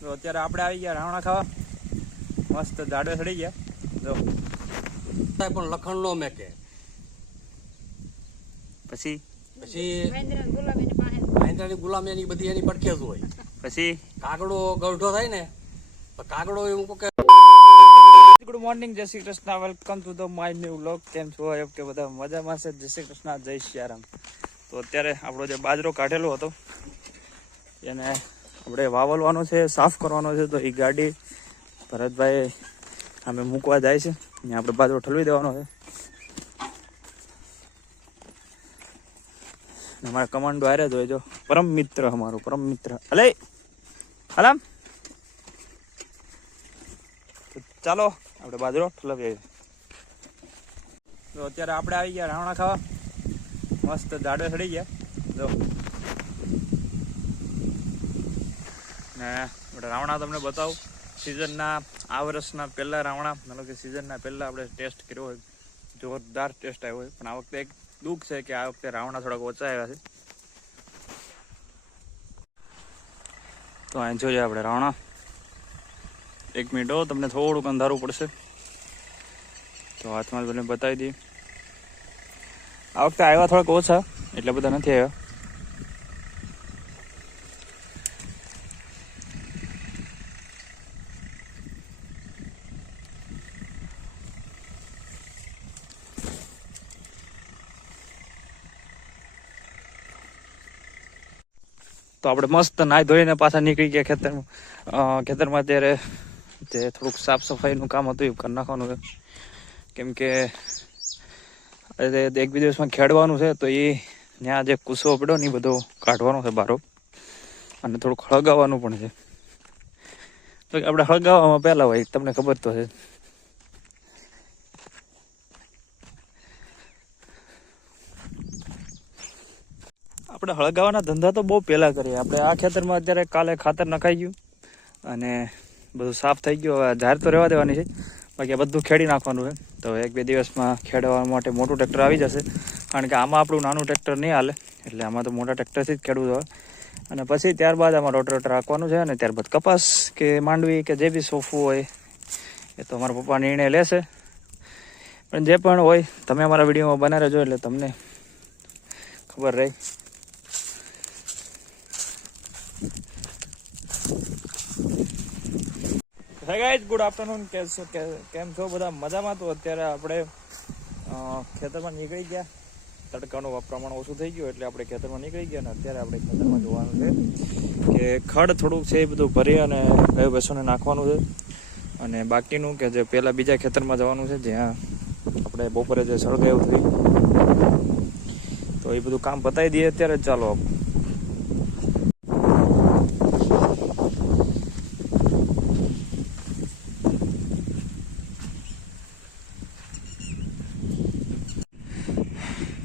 તો અત્યારે આપણે આવી ગયા રાવણા ખાવા, મસ્ત જાડવે ચડી ગયા. જો પણ લખણ નો મેકે પછી મહેન્દ્રની ગુલામી એની બધી એની પડખે જ હોય. પછી કાગડો ગઢો થાય ને તો કાગડો એવું કે ગુડ મોર્નિંગ, જય Shri Krishna, welcome to the my new vlog. કેમ છો? કે બધા મજામાં છે? જય શ્રી કૃષ્ણ, જય સિયારામ. તો અત્યારે આપણો જે બાજરો કાઢેલો હતો એને આપણે વાવલવાનો છે, સાફ કરવાનો છે. તો એ ગાડી ભરતભાઈ અમે મૂકવા જાય છે, અહીંયા આપણે બાજરો ઠલવી દેવાનો છે. અમારા કમાન્ડો હારે જ હોય, જો પરમ મિત્ર, અમારો પરમ મિત્ર. અલે હલામ, ચાલો આપણે બાજરો ઠલવીએ. તો અત્યારે આપણે આવી ગયા રાવણા ખાવા, મસ્ત જાડવે ચડી ગયા. જો ને આપણે રાવણા તમને બતાવું. સિઝનના આ વર્ષના પહેલા રાવણા, મતલબ કે સિઝનના પહેલા આપણે ટેસ્ટ કર્યો હોય, જોરદાર ટેસ્ટ આવ્યો હોય. પણ આ વખતે એક દુઃખ છે કે આ વખતે રાવણા થોડાક ઓછા આવ્યા છે. તો અહીં જોઈએ આપણે રાવણા. 1 મિનિટ હો, તમને થોડુંક અંધારું પડશે તો હાથમાં તમને બતાવી દઈએ. આ વખતે આવ્યા થોડાક ઓછા, એટલે બધા નથી આવ્યા. તો આપણે મસ્ત નાહી ધોઈને પાછા નીકળી ગયા ખેતરમાં. અત્યારે જે થોડુંક સાફ સફાઈનું કામ હતું એ કરી નાખવાનું છે, કેમ કે 1-2 દિવસમાં ખેડવાનું છે. તો એ ત્યાં જે કૂસો પડ્યો ને એ બધો કાઢવાનો છે બારો, અને થોડુંક હળગાવવાનું પણ છે. તો આપણે હળગાવવામાં પહેલા હોય, તમને ખબર તો છે. આપણે હળગાવાના ધંધા તો બહુ પહેલાં કરીએ. આપણે આ ખેતરમાં અત્યારે કાલે ખાતર નખાઈ ગયું અને બધું સાફ થઈ ગયું. હવે ઝાર તો રહેવા દેવાની છે, બાકી બધું ખેડી નાખવાનું છે. તો 1-2 દિવસમાં ખેડવા માટે મોટું ટ્રેક્ટર આવી જશે, કારણ કે આમાં આપણું નાનું ટ્રેક્ટર નહીં હાલે, એટલે આમાં તો મોટા ટ્રેક્ટરથી જ ખેડવું હોય. અને પછી ત્યારબાદ આમાં રોટેટર રાખવાનું છે, અને ત્યારબાદ કપાસ કે માંડવી કે જે બી સોંફવું હોય એ તો અમારા પપ્પા નિર્ણય લેશે. પણ જે પણ હોય તમે અમારા વિડીયોમાં બના રહેજો, એટલે તમને ખબર રહી. Hey guys, good afternoon. કેમ છો બધા? મજામાં? તો અત્યારે આપણે ખેતરમાં નીકળી ગયા. તડકાનું પ્રમાણ ઓછું થઈ ગયું એટલે આપણે ખેતરમાં નીકળી ગયા. અને અત્યારે આપણે ખેતરમાં જોવાનું છે કે ખડ થોડુંક છે એ બધું ભરી અને ગાયો ભેંસોને નાખવાનું છે. અને બાકીનું કે જે પહેલાં બીજા ખેતરમાં જવાનું છે, જ્યાં આપણે બપોરે જે સળગાયું થયું, તો એ બધું કામ પતાવી દઈએ અત્યારે. ચાલો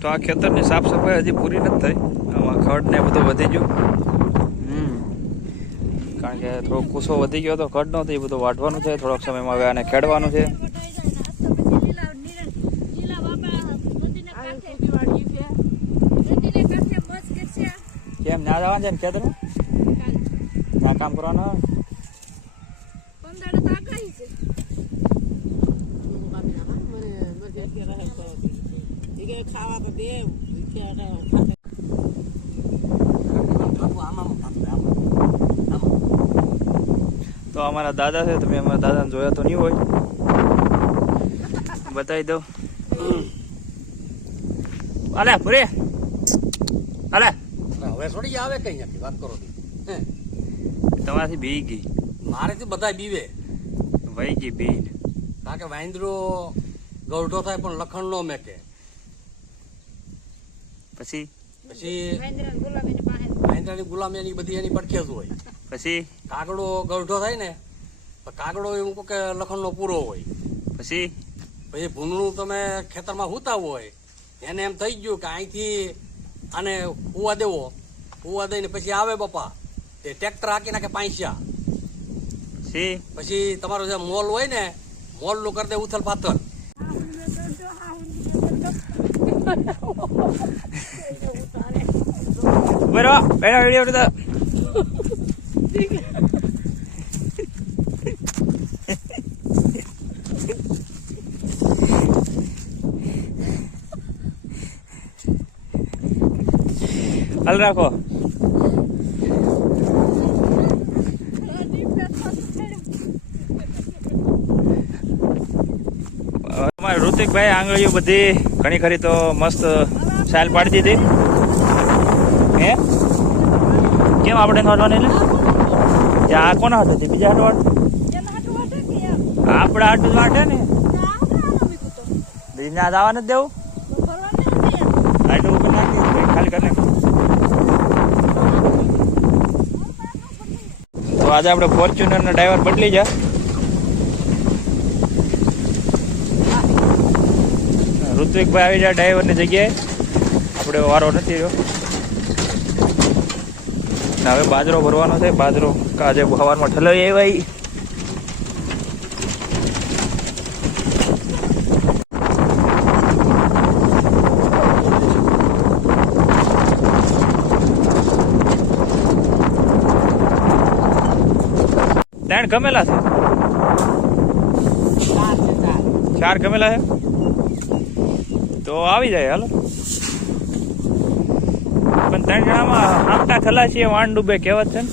તો આ ખેતરની સાફ સફાઈ હજી પૂરી નથી થઈ. આમાં ખડ ને બધું વધી ગયું, કારણ કે થોડો કૂસો વધી ગયો તો ખડ નહોતો, એ બધું વાઢવાનું છે. થોડોક સમયમાં હવે આને ખેડવાનું છે. કેમ ના જવાનું છે ને ખેતરમાં? ના કામ કરવાનું ખાવા તો દે. તો અમારા દાદા છે, તમે અમારા દાદાને જોયા તો નહીં હોય, બતાવી દઉં. અલે પૂરી અલે હવે થોડી આવે કઈ નથી વાત કરો. તમારાથી બી ગઈ, મારેથી બધા બીવે વહી ગઈ બી. કારણ કે વાંદરો ગૌઢો થાય પણ લખણ નો મેકે. પછી મહેન્દ્રની ગુલામી એની બધી એની પડખે જ હોય. પછી કાગડો ગૌઢો થાય ને તો કાગડો એવું કે લખણ નો પૂરો હોય. પછી ભૂંડનું તમે ખેતરમાં હુતા હોય, એને એમ થઈ ગયું કે અહીંથી આને હુવા દેવો. હુવા દઈને પછી આવે બાપા તે ટ્રેક્ટર હાકી નાખે પાંચ્યા. પછી તમારો જે મોલ હોય ને, મોલ નું કરી દે ઉથલ પાથલ. Bueno, ven a venir ahorita. ખ્યાલ રાખો. અમારે ઋતિકભાઈ આંગળીઓ બધી ઘણી ખરી તો મસ્ત સાલ પાડી દીધી. હે કેમ આપણે નોંધવાની એટલે આ કોના હાથ હતી? બીજા હાથ આપણા હાથ વાટે ને બીજા દાવા નથી દેવું. આટલું ઉપર નાખી ખાલી કરી નાખ. તો આજે આપણે ફોર્ચ્યુનર ના ડ્રાઈવર બદલી જા. ઋત્વિકભાઈ આવી જાય ડ્રાઈવરની જગ્યાએ, આપણે વારો નથી રહ્યો. હવે બાજરો ભરવાનો છે. બાજરો આજે સવારમાં ઠલાવી આવ્યા. ત્રણ ગમેલા છે, 4 ગમેલા છે. તો આવી જાય હાલો. પણ 3 જણામાં આમટા ખલાસીએ વાણ ડૂબે કહેવત છે ને.